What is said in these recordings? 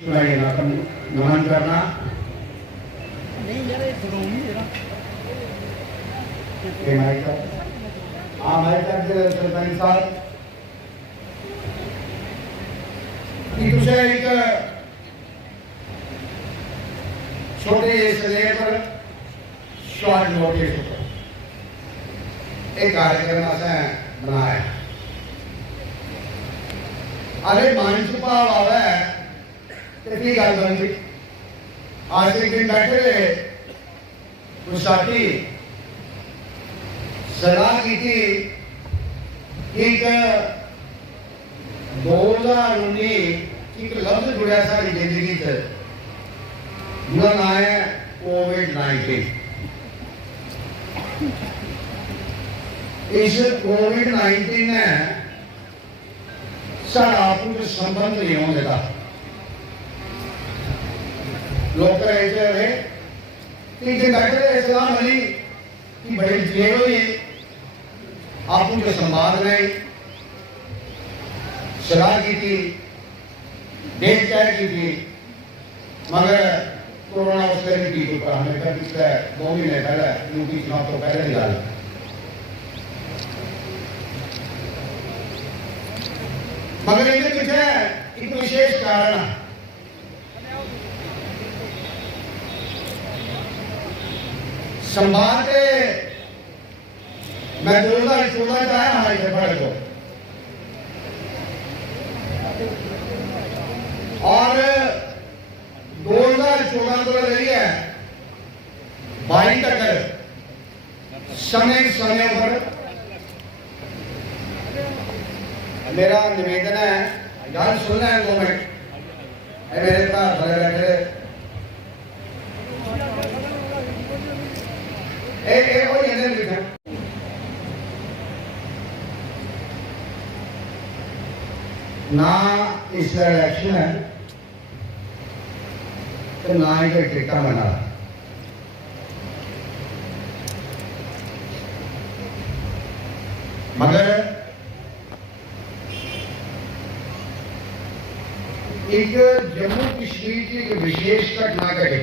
नमन करना सरपंच साहब एक छोटे स्लेब पर शॉर्ट नोटिस एक कार्यक्रम असें बनाया। अरे मन च भाव आवे तो की गल बनती। आज एक दिन बैठे कुछ साथी सलाह की थी कि 2019 एक लफ्ज जुड़ा सारी जिंदगी से जिसका नाम है कोविड-19। इस कोविड-19 ने सारा आपस में संबंध नहीं होने देता। लोग ऐसे रहे कि बैठे सलाह मिली कि बड़ी जेल हुई आपस में संवाद नहीं सलाह की थी डेट तय की थी मगर कोरोना उससे भी ठीक होता। हमें कहा पिछले 2 महीने पहले यूपी चुनाव तो पहले ही डाला। मगर इसके पीछे एक विशेष कारण संवाद मैं 2014 में आया हमारे फड़ को और 2014 को रही है 22 तक समय पर मेरा निवेदन है यार सुनना है 2 मिनट मेरे घर भले बैठे ना इस इलेक्शन है तो ना ही कोई टिकटा बना। मगर एक जम्मू कश्मीर की एक विशेष घटना घटी।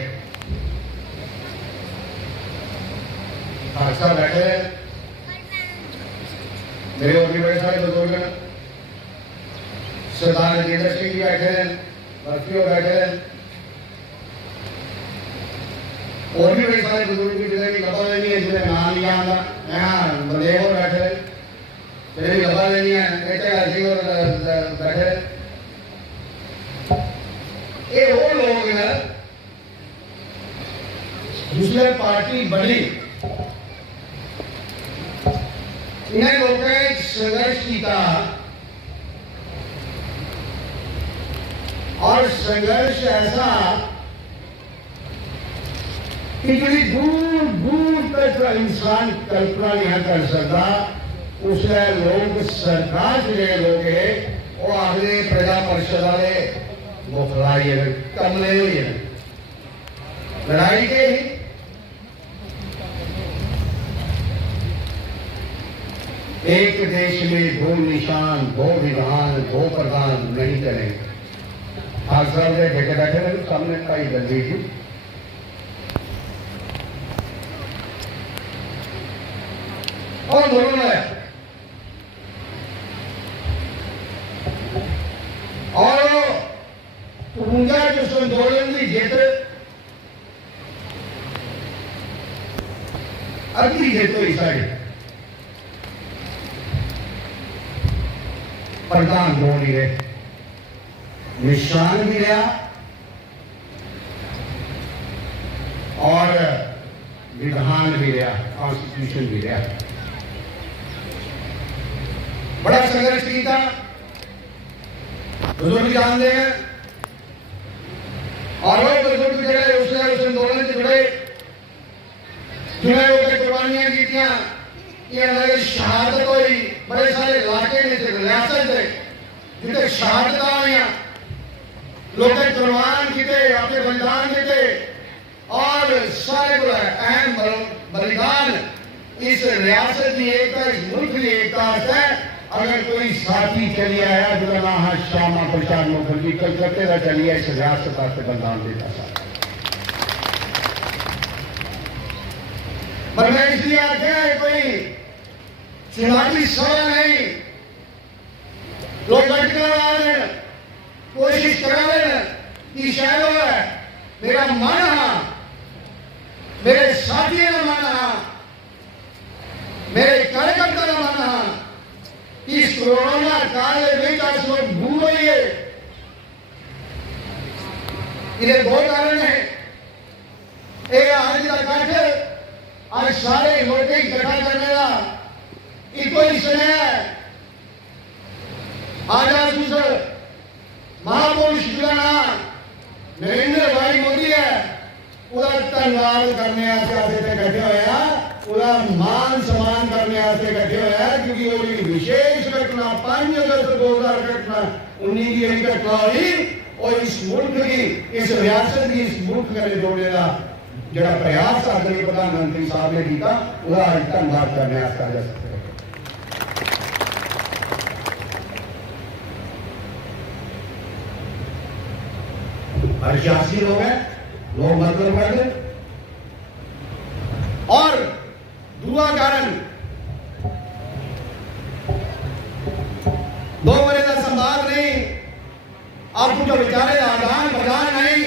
हादसा बैठे मेरे और भी बड़े सारे बुजुर्ग सरदार राजेंद्र सिंह जी बैठे हैं, बर्फियों बैठे हैं और भी बड़े सारे बुजुर्ग जिन्हें भी लबा लेनी है जिन्हें नाम लिया यहाँ बलदेव और बैठे जिन्हें भी लबा लेनी है सिंह और बैठे। ये वो लोग हैं जिसने पार्टी बनी इन्हें लोगों ने संघर्ष किया और संघर्ष ऐसा कि दूर दूर तक इंसान कल्पना नहीं कर सकता। उसने लोग सरकार के लोग वो आखिरी प्रजा परिषद वाले बुखलाई कमले हुई है लड़ाई के ही एक देश में 2 निशान 2 विधान 2 प्रधान नहीं चलेंगे। आज साहब ने ठेके बैठे रहे सामने कई गंदी थी और दोनों है और पूंजा जो आंदोलन की जीत अगली जीत हुई साड़ी प्रधान हो नहीं रहे निशान भी रहा और विधान भी रहा कॉन्स्टिट्यूशन भी रहा। बड़ा संघर्ष किया बुजुर्ग जानते हैं और वो बुजुर्ग जो उस आंदोलन से जुड़े जिन्हें वो कुर्बानियां की शहादत हुई। बड़े सारे इलाके में रियासत जितने शहादत हुई लोग कुर्बान किए अपने बलिदान दिते और सारे को अहम बलिदान इस रियासत की एकता इस मुल्क की एकता अगर कोई साथी चली आया जो नाम है श्यामा प्रसाद मुखर्जी, कलकत्ते का चलिए इस रियासत वास्ते बलिदान देता सा। पर मैं इसलिए आख्या है कोई चुनावी सवाल नहीं, लोग लटका रहे कोशिश करा रहे कि शायद है मेरा मन हाँ, मेरे साथी का मन हाँ, मेरे कार्यकर्ता का मन हाँ, इस कोरोना काल में लोग भूल रही है। इन्हें दो कारण है, एक आज का काठ आज सारे लोग इकट्ठा करने का इको ही समय है। आज उस महापुरुष का नाम नरेंद्र भाई मोदी है, उसका धन्यवाद करने इकट्ठे होया, उसका मान सम्मान करने इकट्ठे होया, क्योंकि वो विशेष घटना 5 अगस्त 2019 की घटना हुई और इस मुल्क की, इस रियासत की, इस मुल्क के जोड़ने का जरा प्रयास आदरणीय प्रधानमंत्री साहब ने किया, उसका धन्यवाद करने जा सकते। हर सियासी लोग हैं, लोग मतलब कर दे। और दूसरा कारण 2 बजे का संवाद नहीं, आपको जो विचारे आदान प्रदान नहीं।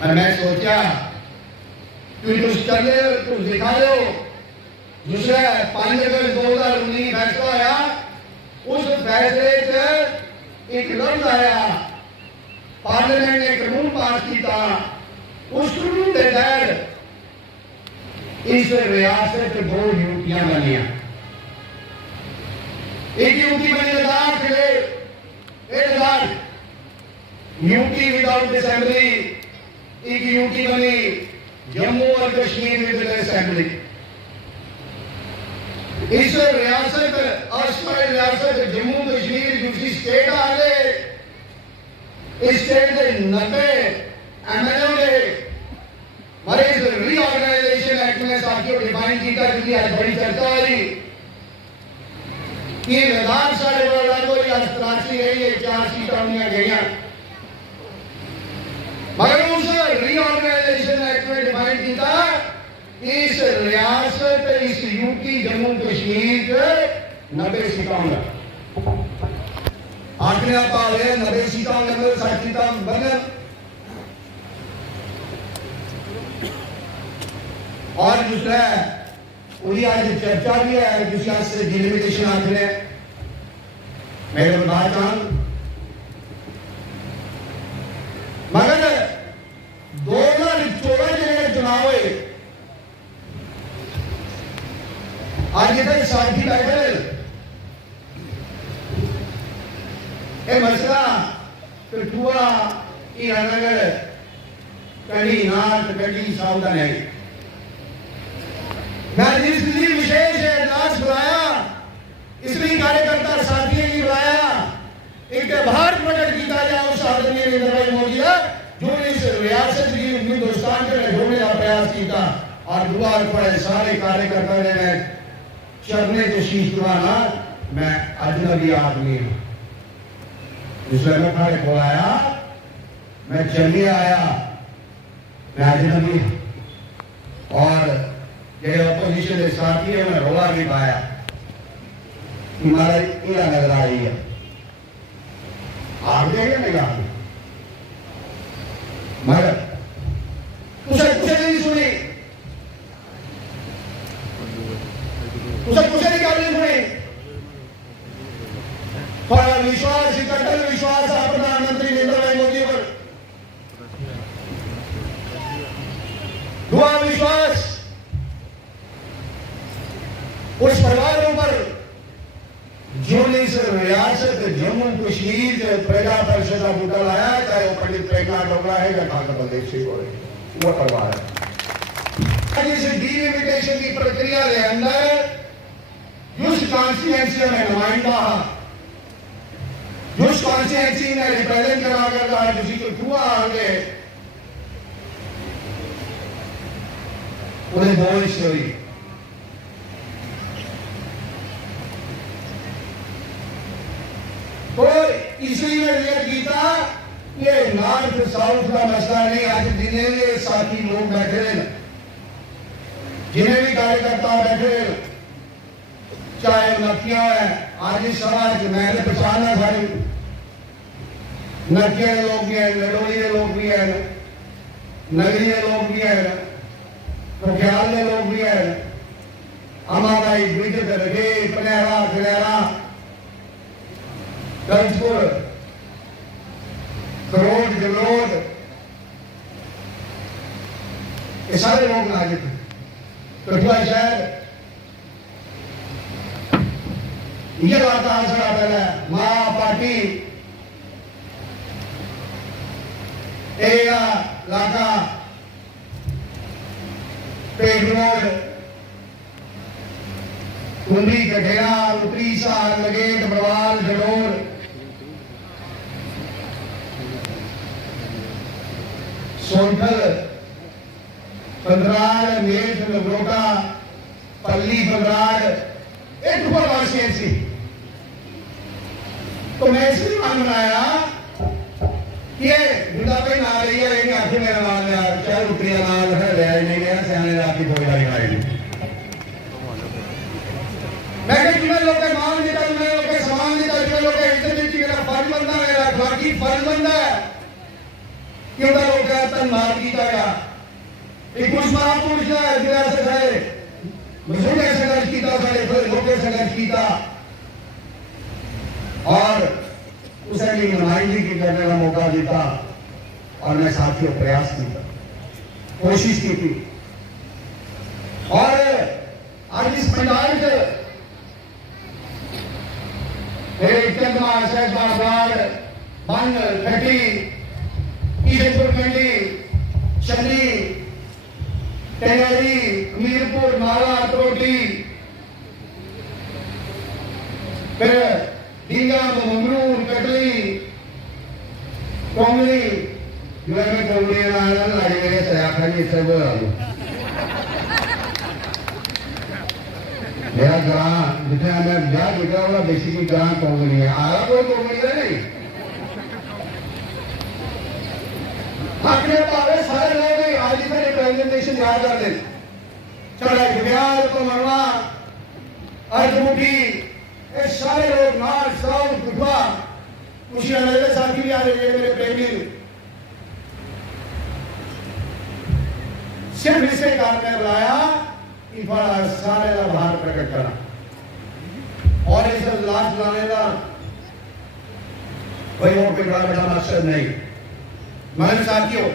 और मैं सोचा कि कुछ कर ले, कुछ दिखा लो। दूसरा 5 अगस्त 2019 फैसला आया, उस फैसले से एक लफ्ज आया, पार्लियामेंट ने कानून पास किया, उस कानून के तहत इस रियासत 2 यूटियां बनिया। एक यूटी बनी लद्दाख के लिए, एक लद्दाख यूटी विदाउट असेंबली, एक यूटी बनी जम्मू और कश्मीर विद असेंबली। इस रियासत अस्थायी रियासत जम्मू कश्मीर दूसरी स्टेट आ गए, इस स्टेट के 90 एमएलए ने हमारे इस रीऑर्गेनाइजेशन एक्ट में साथियों डिफाइन किया, क्योंकि आज बड़ी चर्चा हो रही कि लद्दाख साढ़े बड़ा को या तलाशी गई है, 4 सीटें उन्हें गई, मगर उस रीऑर्गेनाइजेशन एक्ट में डिफाइन किया इस रियासत, इस यूटी जम्मू कश्मीर के 90 सीटें होंगे। आखिर आप आ गए 90 सीटें होंगे, 60 सीटें बने। और दूसरा वही आज चर्चा भी है, किसी आज से डिलिमिटेशन आखिर है मेरे बात मगर 2014 के चुनाव हुए, आज इधर साथी बैठे ये मसला कठुआ, हीरानगर, कड़ी नाथ, कड़ी सावधान है। मैं इसलिए विशेष इजलास बुलाया, इसलिए कार्यकर्ता साथी ने बुलाया, एक आभार प्रकट किया जाए उस आदरणीय नरेंद्र भाई मोदी जो इस रियासत की हिंदुस्तान के जोड़ने का प्रयास किया। और दुआर पड़े सारे कार्यकर्ता ने मैं चरने को शीश दुआना, मैं अजनबी आदमी हूं, इसलिए मैं खड़े को आया, मैं चलिए आया, मैं अजनबी हूं। और ये अपोजिशन के साथी है, मैं रोला नहीं पाया, हमारा इला नजर आ रही है, आप देखे नहीं आप मगर उसे नहीं सुनी, उसे नहीं सुनी। पर विश्वास, कट्टर विश्वास प्रधानमंत्री नरेंद्र भाई मोदी पर, दुआ विश्वास उस परिवारों पर जो इस रियासत जम्मू कश्मीर के प्रजा परिषद का बूटा लाया, चाहे वो पंडित प्रेमनाथ डोगरा है या खालसा बलदेव सिंह हो रहे, वो परिवार है। इस डिलिमिटेशन की प्रक्रिया के अंदर जिस कॉन्स्टिट्यूएंसी में नुमाइंदा, जिस कॉन्स्टिट्यूएंसी ने रिप्रेजेंट करा करता है, जिसी को हुआ आगे उन्हें बहुत स्टोरी नॉर्थ साउथ का मसला नहीं। आज जिन्हें भी साथी लोग बैठे हैं, जिन्हें भी कार्यकर्ता बैठे, चाहे नकिया है, आज इस समाज मैंने पहचाना सारी नकिया के लोग भी हैं, नडोली के लोग भी हैं, नगरी के लोग भी हैं, खुख्याल के लोग भी हैं, अमाबाई ब्रिज रगे पनेरा खनेरा गंजपुर करोड़ जलोड़, ये सारे लोग नाजिक हैं। कठुआ शहर ये वार्ता पहले माँ पार्टी लाका पेड़ रोड कुंडी कठेरा उत्तरी सार लगेट बड़वाल जडोर सोनथल पंद्राड़ मेठ नगरोटा पल्ली पंद्राड़ एक वासी सी। तो मैं इसलिए मान बनाया कि बुढ़ापे ना रही है, ये आखिर मेरा नाम है चार रुपया नाम है ले नहीं गया सियाने आपकी कोई गाड़ी खाएगी। मैं कह तुम्हें लोग के मान देता, तुम्हें लोग के सम्मान देता, तुम्हें लोग के इज्जत की मेरा फर्ज बनता है, मेरा अखलाकी फर्ज बनता है कि उनका लोग का तन मार कीता गया। एक कुछ महापुरुष है विरासत है, बुजुर्ग ने संघर्ष किया, सारे लोग ने संघर्ष किया और उसे भी नुमाइंदगी की करने का मौका देता और मैं साथियों प्रयास किया, कोशिश की थी। और आज इस पंचायत चंदमा सहजबाद बंद खटी ईशपुर कंडी चंदी टेहरी मीरपुर नाला त्रोटी फिर डींगा मंगरूर कटली कोंगली जो मैं कोंगली ना लाड़ी मेरे से आखिर में से बोल रहा हूँ। मेरा ग्राम जितना मैं ब्याह दिखा हुआ बेसिकली ग्राम कोंगली है, आया कोई कोंगली है नहीं। अपने पावे सारे लोग आज ही मेरे प्रेजेंटेशन याद कर ले, चढ़ा बिहार को मरवा अर्धमुखी ये सारे लोग नॉर्थ साउथ गुफा खुशियां मेरे साथी भी आ रहे हैं, मेरे प्रेमी सिर्फ इसे कारण में बुलाया कि बड़ा सारे का भार प्रकट करा और इसे लाश लाने का कोई और कोई बड़ा मकसद नहीं। मेरे साथियों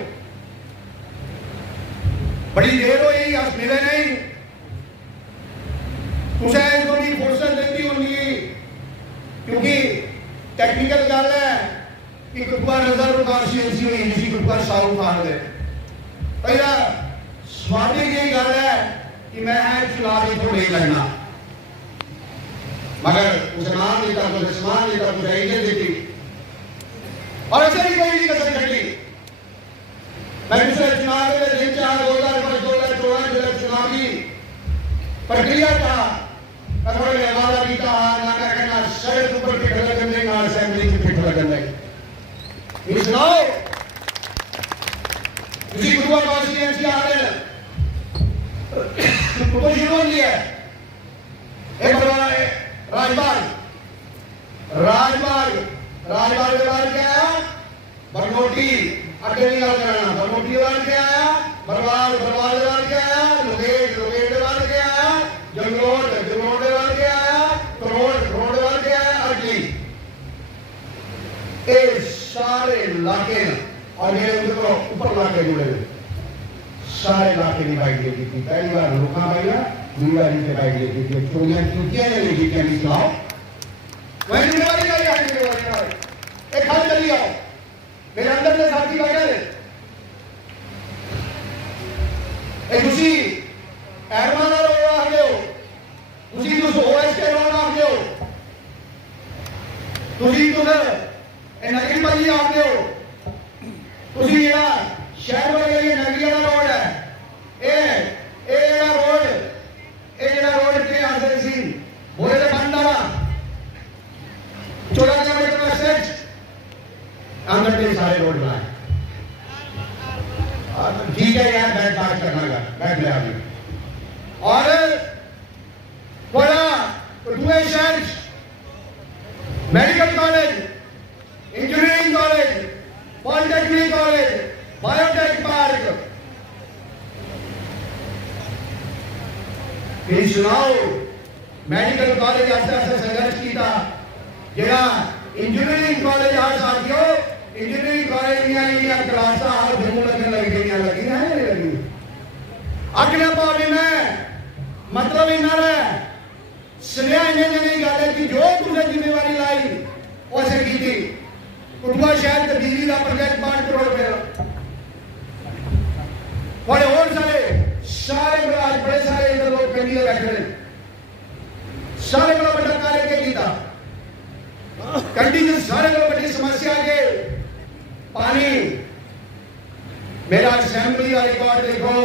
बड़ी देर हो गई, आज मिले नहीं, तुझे इनको भी फुर्सत देती होगी क्योंकि टेक्निकल गल है कि कुछ नजर कॉन्स्टिट्यूंसी हुई जिसी कुछ सारू खान दे पहला स्वाभाविक यही गल है कि मैं चुनाव इतो नहीं लड़ना, मगर उसे मान देता, तुझे सम्मान देता, तुझे इज्जत देती और ऐसे ही कोई नहीं कर सकती। मैं पिछले चुनाव में दिन 2014 चुनावी प्रक्रिया का थोड़े वादा किया ना कहना सड़क ऊपर पिट लगन दे ना असेंबली में पिट लगन दे। इस नो किसी गुरुवार कॉन्स्टिट्यूएंसी आ रहे हैं तो शुरू लिया एक बड़ा राजमार्ग के बाद क्या आया बरनोटी अड्डे की गल करना, बरनोटी के बाद क्या आया बरवाल के बाद क्या आया लोगेट के बाद क्या आया जंगलोट के बाद क्या आया करोड़ के बाद क्या आया अटली। ये सारे इलाके और मेरे ऊपर इलाके जुड़े हुए सारे इलाके की बाइक लेती थी। पहली बार रुका भाई दूसरी बार इनसे बाइक लेती थी, चोरियां चूतियां नहीं लेती क्या नहीं सुनाओ वही जिम्मेवारी नहीं आगे जिम्मेवारी एक हाल चली आओ मेरे अंदर में साथी बैठे एक उसी एडमाना रोड आ गए हो उसी तो ओएस के रोड आ गए हो उसी तो नगरी बल्ली आ गए हो उसी जेड़ा शहर वाले नगरी वाला रोड है ए जेड़ा रोड के आदर सी बोले भंडारा 14 किलोमीटर का स्ट्रेच अंदर के सारे रोड बोलना है। ठीक है यार, बैठ बात करना का बैठ ले आगे। और बड़ा पटुआ शहर medical college, engineering college, polytechnic college, biotech park, फिर सुनाओ मेडिकल कॉलेज ऐसा संघर्ष किया जरा इंजीनियरिंग कॉलेज आ साथियों, इंजीनियरिंग कॉलेज क्लासा हर जम्मू लगने लगी है लगी अगले पावे में मतलब इन्होंने सुनिया इन्हें गल है कि जो तुमने जिम्मेवारी लाई उसे की थी। कठुआ शहर के बिजली का प्रोजेक्ट 5 करोड़ रुपए बड़े और सारे आज बड़े सारे इधर लोग कंडी बैठे हैं, सारे बड़ा बड़ा कार्य के किया कंडी में सारे बड़ा बड़ी समस्या के पानी। मेरा असेंबली का रिकॉर्ड देखो,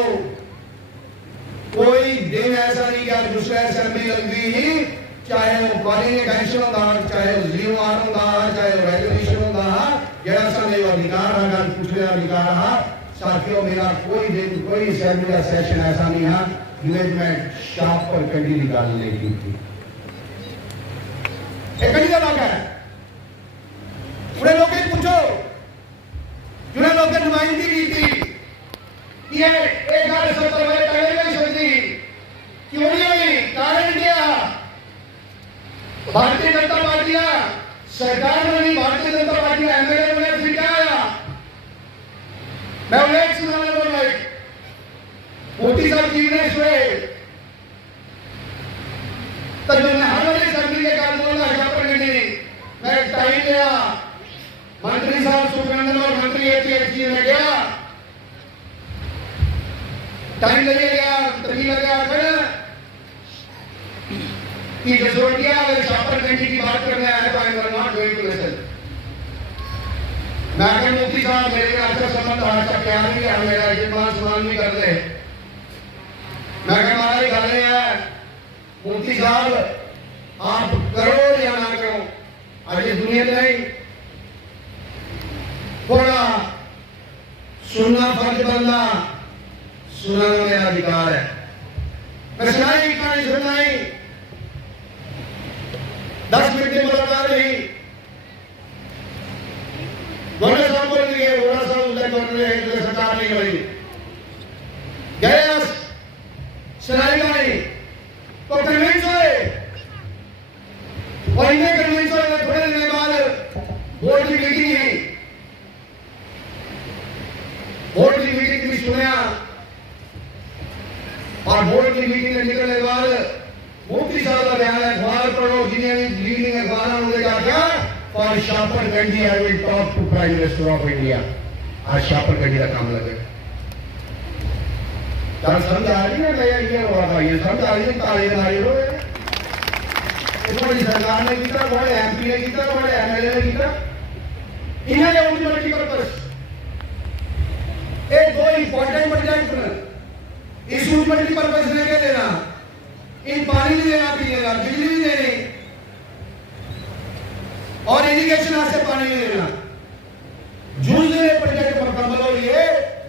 कोई दिन ऐसा नहीं कि दूसरा असेंबली लगती ही, चाहे वो कॉलिंग टेंशन होगा, चाहे वो जीरो आर होगा, चाहे वो रेजोल्यूशन होगा, जरा समय अधिकार है पूछने अधिकार है साथियों। मेरा कोई दिन कोई असेंबली का सेशन ऐसा नहीं है जिसमें मैं शाप पर कंडी निकालने की थी। एक कंडी का वाक़ा है, उन्हें लोग पूछो जिन्हें लोग नुमाइंदगी की थी ये एक बार सत्तर वाले पहले नहीं सोची क्यों नहीं हुई, कारण क्या? भारतीय जनता पार्टी सरकार में नहीं, भारतीय जनता पार्टी एमएलए बने फिर क्या आया? मैं उल्लेख सुनाने बोल रहा हूं, मोदी साहब जी ने हुए तो जो मैं हर वाले असेंबली के काम बोला यहाँ पर नहीं, मैं टाइम लिया मंत्री साहब सुखनंदन और मंत्री एपीएचजी ने गया टाइम लगे गया तभी लग गया फिर कि जसोटिया अगर शापर कंट्री की बात करने आए तो I am not going to listen. मैं अगर मुफ्ती साहब मेरे आपका संबंध अच्छा प्यार नहीं है, मेरा इज्जत सम्मान नहीं करते, मैं कह हमारी गल है मुफ्ती साहब आप करो या ना करो, आज इस दुनिया में नहीं थोड़ा सुनना फर्ज बनना, सुनाना मेरा अधिकार है। मैं सुनाई कहानी सुनाई 10 मिनट की मुलाकात रही, बोले साहब बोल दिए बोला साहब उधर बोल रहे हैं सरकार नहीं करी गए सुनाई कहानी तो कन्विंस हुए और इन्हें कन्विंस हुए थोड़े दिन बाद बोर्ड की मीटिंग हुई, बोर्ड की मीटिंग भी सुना और बोर्ड की मीटिंग में निकलने के बाद मुफ्ती साहब का बयान है, अखबार पढ़ो जिन्हें भी लीडिंग अखबार उन्होंने क्या और शापर गंडी I will talk to prime minister of India. आज शापर गंडी का काम लगे समझ आ रही है ये हो रहा है, समझ आ रही है तालेदारी हो बड़ी सरकार ने किया, बड़े एमपी ने किया, बड़े एमएलए ने किया, इन्हें अल्टीमेटली पर्पस एक दो इंपॉर्टेंट प्रोजेक्ट इस यूटिलिटी पर्पस ने क्या देना, इन पानी भी देना, पीने बिजली भी देनी और इरिगेशन से पानी भी देना। जूझे प्रोजेक्ट मुकम्मल हो लिए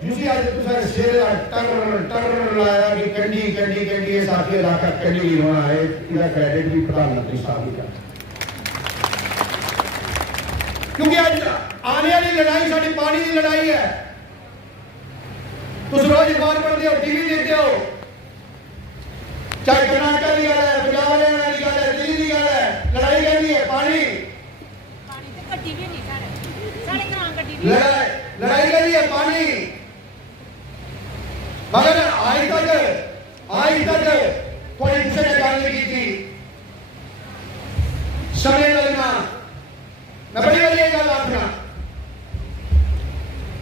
जूसी आज तो सारे शेर टर लाया कि कंडी कंडी कंडी ये साथी इलाका कंडी नहीं होना है, इसका क्रेडिट भी प्रधानमंत्री साहब का, क्योंकि आज आने वाली लड़ाई साड़ी पानी की लड़ाई है। तुम रोज अखबार पढ़ते हो, टीवी देखते हो, चाहे कर्नाटक की गल है, पंजाब हरियाणा की गल है, दिल्ली की गल है, लड़ाई कहती है पानी लड़ाई कहती है पानी। मगर आज तक कोई दूसरे ने गल नहीं की समय लगना। मैं बड़ी वाली गल आखना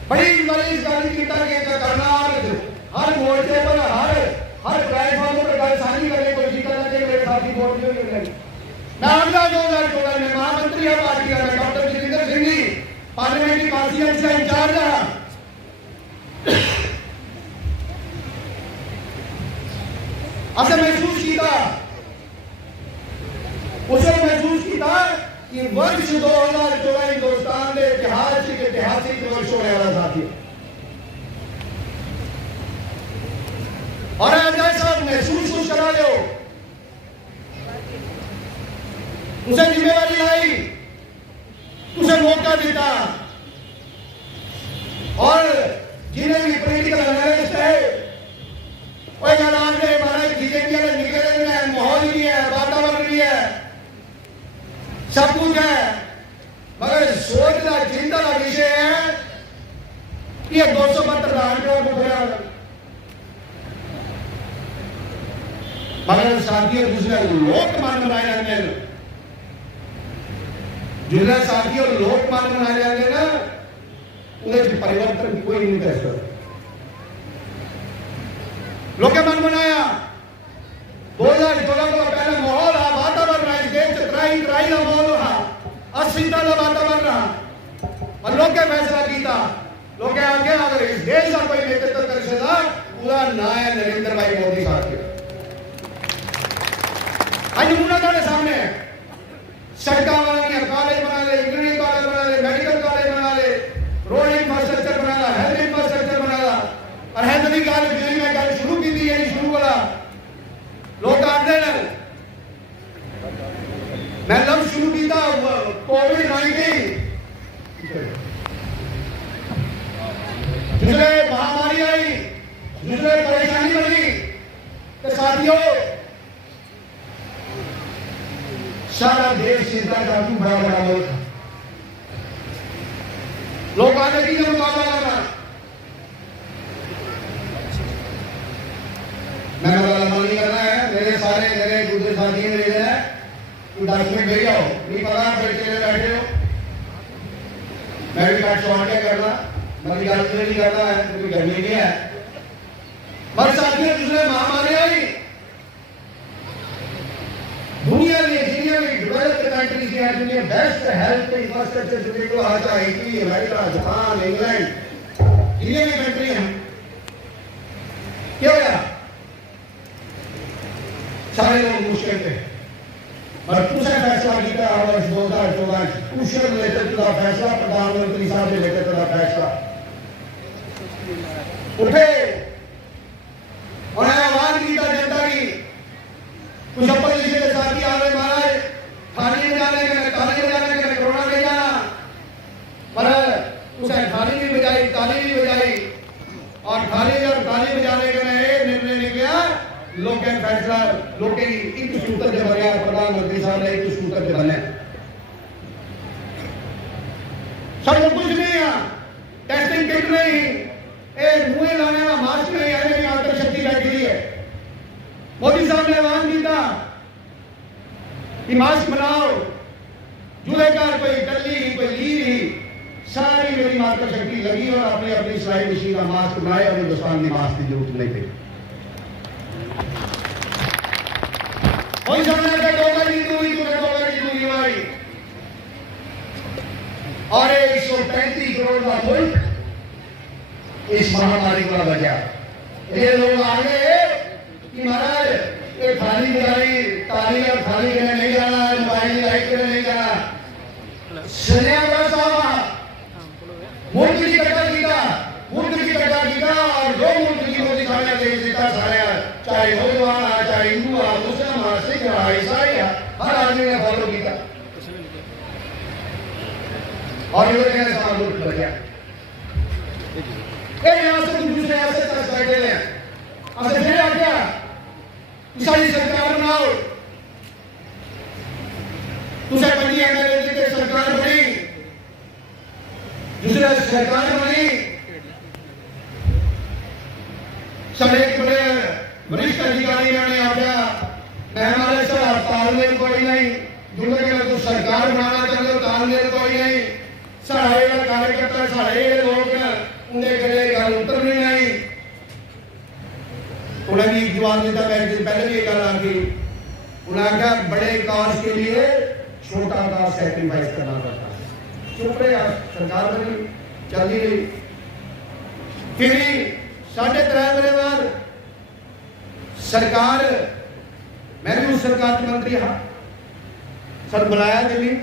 बड़ी वाली इस गल की करना हर मोर्चे पर हर प्लेटफॉर्म पर गल साझी करने कोई जीता ना मेरे साथी वोट नहीं करने। मैं अगला 2014 में महामंत्री है पार्टी का, मैं doctor Jitendra Singh ji parliamentary conference का इंचार्ज रहा। असे महसूस किया कि वर्ष 2014 हिंदुस्तान के ऐतिहासिक वर्ष है। बनाने वाला साथी। और अजय साहब महसूस कुछ करा लो, उसे जिम्मेवारी लाई, उसे मौका देता, और जिन्हें भी पॉलिटिकल एनालिस्ट है वो नाम ने हमारे बीजेपी वाले निकले हैं, माहौल भी है, वातावरण भी है, सब कुछ है, मगर सोच का चिंता का विषय है कि ये 272 राज्यों को गया, मगर साथियों दूसरे लोकमान बनाए जाते हैं, जिन्हें साथियों लोकमान बनाए जाते हैं ना, उन्हें परिवर्तन कोई नहीं कर सकता। लोग मन बनाया 2014 को पहले माहौल रहा, वातावरण रहा, इस देश त्राई का माहौल रहा, अस्थिरता का वातावरण रहा, और लोग फैसला किया, लोग आगे अगर इस देश का कोई नेतृत्व कर सकता पूरा ना है नरेंद्र भाई मोदी साहब के। आज नमूना तुम्हारे सामने सड़क बना लिया, कॉलेज बना ले, इंजीनियरिंग कॉलेज बना ले, मेडिकल कॉलेज बना ले, रोड इंफ्रास्ट्रक्चर बना ला, हेल्थ इंफ्रास्ट्रक्चर बना ला, और हेल्थ की गल बिजली में गल शुरू की थी, यही शुरू वाला लोग आते हैं, मैं लफ्ज शुरू किया कोविड-19 जिसने महामारी आई, जिसने परेशानी बनी, तो साथियों सारा देश चिंता का बड़ा बड़ा मुल्क था, लोग आगे की मुकाबला करना, मैं लंबा नहीं करना है, मेरे सारे मेरे दूसरे साथी मेरे हैं, 10 मिनट ले जाओ, नहीं पता फिर चले बैठे हो, मैं भी काट शॉर्ट क्या करना, मेरी गल नहीं करना है, क्योंकि गर्मी नहीं है, मगर साथियों दूसरे महामारी आई, दुनिया में जितनी भी डेवलप्ड कंट्रीज हैं, दुनिया बेस्ट हेल्थ इंफ्रास्ट्रक्चर जितने को आता है, इटली, अमेरिका, जापान, इंग्लैंड, जितनी भी कंट्री हैं, क्या होया? सारे लोग मुश्किल थे, और दूसरा फैसला किया वर्ष 2014 कुशल नेतृत्व का फैसला, प्रधानमंत्री साहब ने नेतृत्व का फैसला उठे और आह्वान किया जनता की, कुछ अपोजिशन के साथी आ रहे महाराज, थाली में जाने के, ताली में जाने के, कोरोना ले जाना, पर उसे थाली भी बजाई, ताली भी बजाई, और थाली बजाने के निर्णय निकला, लोग फैसला लोग एक सूत्र जो बने, प्रधानमंत्री साहब ने एक सूत्र जो बने, सब कुछ नहीं है, टेस्टिंग किट नहीं, मुंह लाने का मास्क नहीं, ऐसे भी आंतरिक शक्ति बैठी है। मोदी साहब ने ऐलान किया कि मास्क बनाओ, जुलेकर कोई टल्ली कोई लीरी, सारी मेरी मात्र शक्ति लगी और अपनी अपनी सिलाई मशीन का मास्क बनाए, और हिंदुस्तान की मास्क की जरूरत नहीं पड़ी। कोई समझना कि 2 गज की दूरी, तुम्हें 2 गज की दूरी हमारी, और 135 करोड़ का मुल्क इस महामारी को बचा। ये लोग आगे कि महाराज ये थाली बजाई, ताली और थाली के नहीं जाना, मोबाइल लाइट के नहीं जाना, सुनिया साहब मुल्क की कटा कीता, मुल्क की कटा कीता, और जो मुल्क की मोदी साहब ने देश देता सारे, चाहे मुसलमान है, चाहे हिंदू है, मुस्लिम है, सिख है, ईसाई है, हर आदमी ने फॉलो किया, और ये सारा मुल्क बचा। यहाँ से दूसरे रियासत तक बैठे हैं, असर फिर आ गया, सारी सरकार बनाओ, दूसरे बनी एमएलए सरकार बनी, दूसरे सरकार बनी, सारे बड़े वरिष्ठ अधिकारी ने आया, हमारे सर तालमेल कोई नहीं, दूसरे तो सरकार बनाना चाहते हो, तालमेल कोई नहीं, सारे कार्यकर्ता सारे लोग उन्हें गले गल उतर नहीं आई, उन्हें भी जवाब देता, पहले भी एक गल आखी, उन्हें कहा बड़े काज के लिए छोटा काज सैक्रिफाइस करना पड़ता है, चुप रहे, सरकार बनी चल रही, फिर 3.5 महीने बाद सरकार, मैं भी उस सरकार के मंत्री हाँ, सर बुलाया दिल्ली,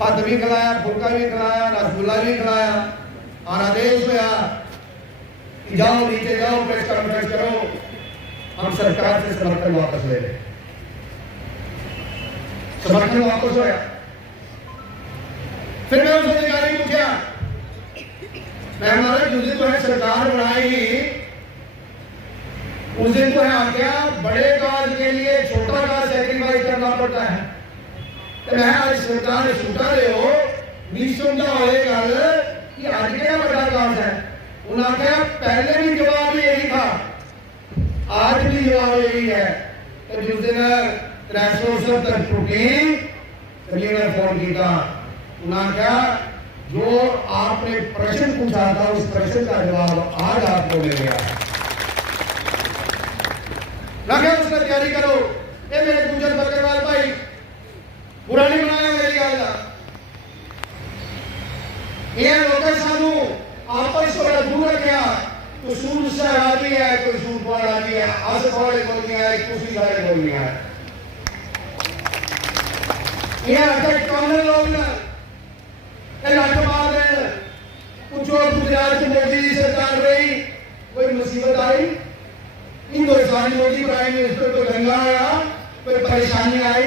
पत्त भी खिलाया, फुलका भी खिलाया, रसगुल्ला भी खिलाया और आदेश होया कि जाओ नीचे जाओ, प्रेस कॉन्फ्रेंस करो, हम सरकार से समर्थन वापस ले लें। समर्थन वापस होया। फिर मैं उस अधिकारी को पूछा, मैं हमारे जिस दिन तो है सरकार बनाई उस दिन तो है आज्ञा बड़े काज के लिए छोटा काज सैक्रिफाइस करना पड़ता है। तो मैं आज सरकार ने छूटा दे हो नहीं समझा होए गल कि आज क्या बड़ा काज है। उन्होंने कहा पहले भी जवाब यही था, आज भी जवाब यही है। तो जिस दिन 370 टूटी कलीनर फोन किया, उन्होंने कहा जो आपने प्रश्न पूछा था उस प्रश्न का जवाब आज आपको मिल गया। लगे उसने तैयारी करो। ये मेरे गुजर बकरवाल भाई बुरा नहीं बनाया मेरी गल का। ये लोग सानू आपस थोड़ा दूर रखा। कोई सूर सहरादी है, कोई सूर पौड़ी है, अस थोड़े बोलियां है, कुछ सारे बोलियां है। ये अगर कॉमन लोग ना पूछो गुजरात मोदी की सरकार रही, कोई मुसीबत आई, हिंदुस्तानी मोदी प्राइम मिनिस्टर को दंगा आया, कोई परेशानी आई,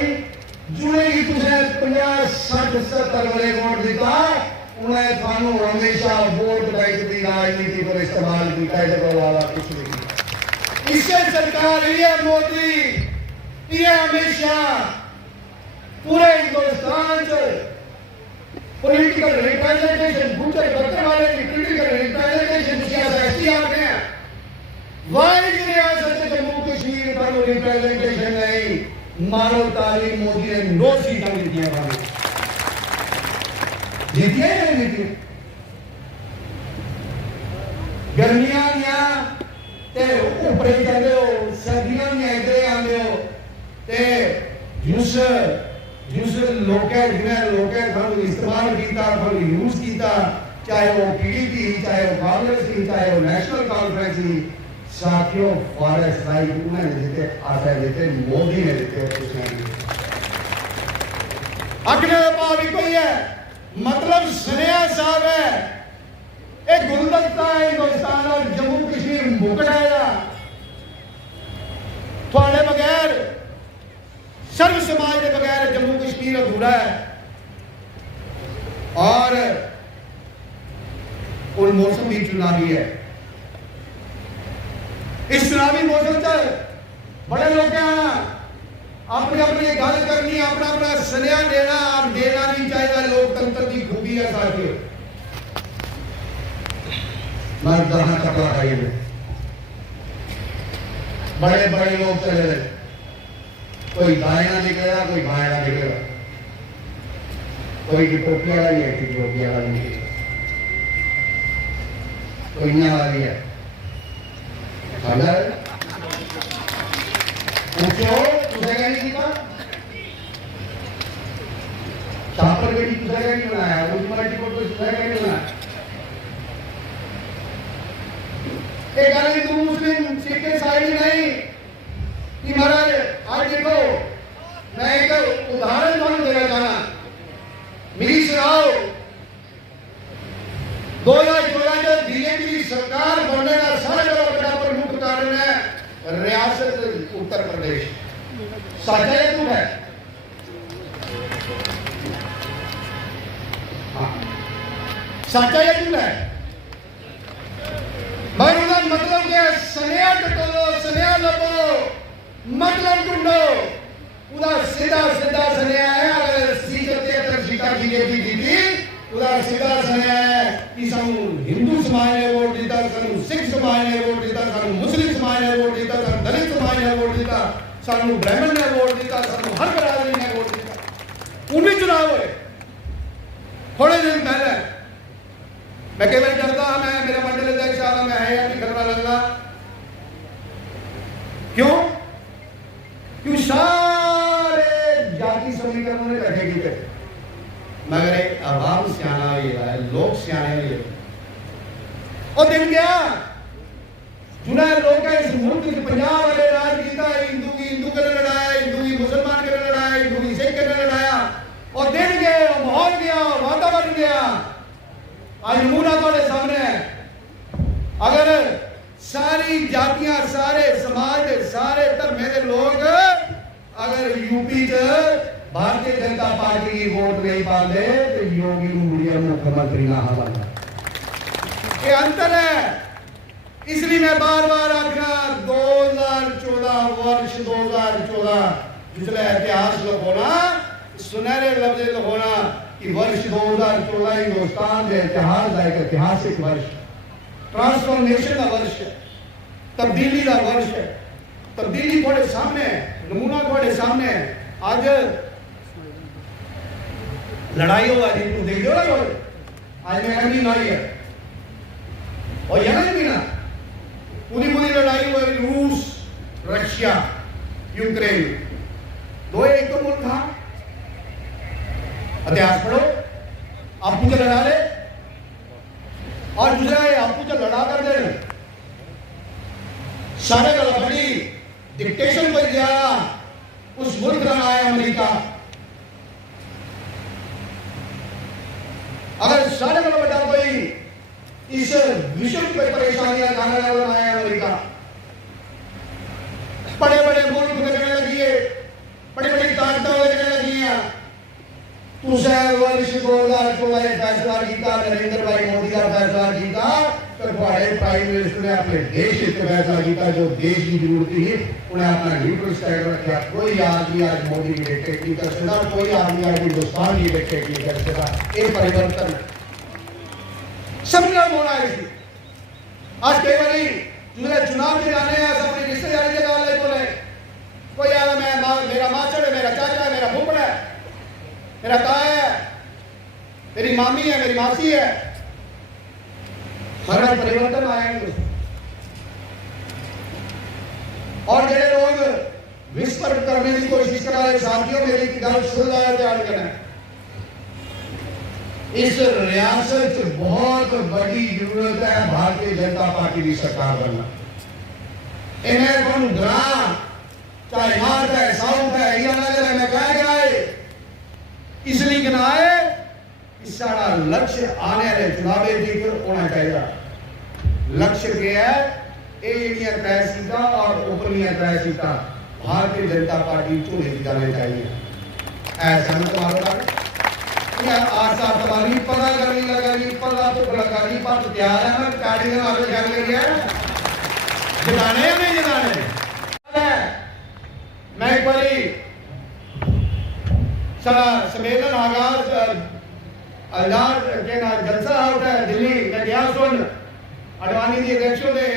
जुड़े ही तुझे 50, 60, 70 वाले वोट दिता, उन्हें थानू हमेशा वोट बैंक की राजनीति पर इस्तेमाल किया जब वाला कुछ नहीं। इससे सरकार ये मोदी ये हमेशा पूरे हिंदुस्तान से पॉलिटिकल रिप्रेजेंटेशन गुजर बकरवाल वाले की पॉलिटिकल रिप्रेजेंटेशन सियासती आपने हैं। वाइज रियासत जम्मू कश्मीर का रिप्रेजेंटेशन नहीं, मारो ताली मोदी ने 9 सीटें जीती हैं। जीती है या नहीं जीती? गर्मियां दियां ते ऊपर ही जाते हो, सर्दियां में इधर आते हो ते जिस लोकें थानू इस्तेमाल किया, थानू यूज किया, चाहे वो पीडीपी, चाहे वो कांग्रेस थी, चाहे वो नेशनल कॉन्फ्रेंस थी, साथियों फॉरेस्ट राइट उन्होंने देते, आशा देते, मोदी ने देते, उसने अगले भाव कोई है। मतलब सुनिया साहब है एक गुलदस्ता है हिंदुस्तान और जम्मू कश्मीर मुकट आया थोड़े बगैर, सर्व समाज के बगैर जम्मू कश्मीर अधूरा है। और मौसम भी चुनावी है। इस चुनावी मौसम से बड़े लोग आना अपनी अपनी गल करनी, अपना अपना सुनिया देना देना नहीं चाहिए। लोकतंत्र की खूबी है साथियों। कपड़ा खाइए बड़े बड़े लोग चले गए, कोई दाएं निकलेगा, कोई बाएं निकलेगा, कोई की टोपी वाला ही है, कोई टोपी वाला नहीं है, कोई यहाँ वाली है। पूछो तुझे क्या नहीं किया, छापर बेटी तुझे क्या नहीं बनाया, म्यूनसिपैलिटी को तुझे क्या नहीं बनाया। एक अलग हिंदू मुस्लिम सिख ईसाई नहीं कि महाराज आज देखो मैं एक उदाहरण ਤੁਹਾਨੂੰ देना चाहना। मेरी सुनाओ 2014 जो बीजेपी की सरकार बनने का सारा बड़ा प्रमुख कारण है रियासत उत्तर प्रदेश। सच है झूठ है? सच है या झूठ है? मगर उसका मतलब क्या? सुनिया टटोलो, सुनिया लबो, मतलब ढूंढो। उदा सीधा सीधा सुनिया है अगर सीधा बीजेपी जीती उदा सीधा सुनिया है कि सानू हिंदू समाज ने वोट दिता, सानू सिख समाज ने वोट दिता, सानू मुस्लिम समाज ने वोट दिता, सानू दलित समाज ने वोट दिता, सानू ब्राह्मण ने वोट दिता, सानू हर बरादरी ने वोट दिता। उन्हीं चुनाव हुए थोड़े दिन पहले। मैं कई बार डरता हाँ मैं मेरा मंडल अध्यक्ष आ रहा मैं है या नहीं खतरा लगना। क्यों? क्यों सारे जाति समीकरणों ने बैठे की थे मगर एक अवाम सियाना हुई है, लोग सियाने हुए और दिन गया जुना लोग इस मुल्क में पंजाब वाले राज किया, हिंदू की हिंदू के लड़ाया, हिंदू की मुसलमान के लड़ाया, हिंदू की सिख के लड़ाया और दिन गए माहौल गया बन गया। आज नमूना थोड़े सामने है। अगर सारी जातियां, सारे समाज, सारे धर्मे के लोग अगर यूपी च भारतीय जनता पार्टी की वोट नहीं पाते तो योगी मुड़िया मुख्यमंत्री ना बनना। ये अंतर है। इसलिए मैं बार बार आखना 2014 वर्ष 2014 जिसका इतिहास लिखोना, सुनहरे लफ्ज लिखोना कि वर्ष 2014 हिंदुस्तान के इतिहास का एक ऐतिहासिक वर्ष, ट्रांसफॉर्मेशन का वर्ष है, तब्दीली का वर्ष है। तब्दीली थोड़े सामने है, नमूना थोड़े सामने है। आज लड़ाई हुआ जी तुम देख दो ना, आज मेरा भी नहीं है और यहाँ भी ना पूरी लड़ाई हुई रूस, रशिया, यूक्रेन, दो एक तो मुल्क था। इतिहास पढ़ो, आपू से लड़ा ले और दूसरा आपू से लड़ा कर दे। सारे बड़ी डिक्टेशन पर गया उस मुल्क का आया अमेरिका। अगर सारे बड़ा कोई इस विश्व पे परेशानियां खाने वाला आया अमेरिका, बड़े बड़े मुल्क लगने लगी है, बड़ी बड़ी ताकतें लगने लगी हैं। तुझे वर्ष 2014 फैसला किया, नरेंद्र भाई मोदी का फैसला किया, तो हमारे प्राइम मिनिस्टर ने अपने देश का फैसला किया जो देश की जरूरत थी। उन्हें अपना न्यूट्रल स्टैंड रखा। कोई आदमी आज मोदी की डिक्टेट नहीं कर सकता, कोई आदमी आज हिंदुस्तान की डिक्टेट नहीं कर सकता। ये परिवर्तन सबने बोला है। आज कई बारी जो चुनाव में जाने हैं अपनी रिश्तेदारी के वाले बोले, कोई आया मेरा माचड़ है, मेरा चाचा है, मेरा फूफड़ा है, मेरा ताया है, मेरी मामी है, मेरी मासी है। हर परिवर्तन आएंगे और जो लोग विस्फोट करने की कोशिश कर रहे साथियों, मेरी गल सुन रहा ध्यान करना। इस रियासत बहुत बड़ी जरूरत है भारतीय जनता पार्टी की सरकार बनना। इन्हें कौन ग्राम चाहे नॉर्थ है, साउथ है, ईरानगर में कहा गया है, इसलिए कहना है कि सारा लक्ष्य आने वाले चुनाव होना चाहिए। लक्ष्य क्या है? एरिया तय सीटा और ऊपरी तय सीटा भारतीय जनता पार्टी को लेकर जाने चाहिए। ऐसा तुम्हारा आशा तुम्हारी पता करनी लगानी, पता तो लगानी, पर तैयार है। मैं गाड़ी में आगे जाने लगी है, जिताने या नहीं जिताने। मैं एक बारी सारा सम्मेलन आगाज आजाद के ना जलसा होता है दिल्ली में, गया सुन अडवाणी जी अध्यक्षों ने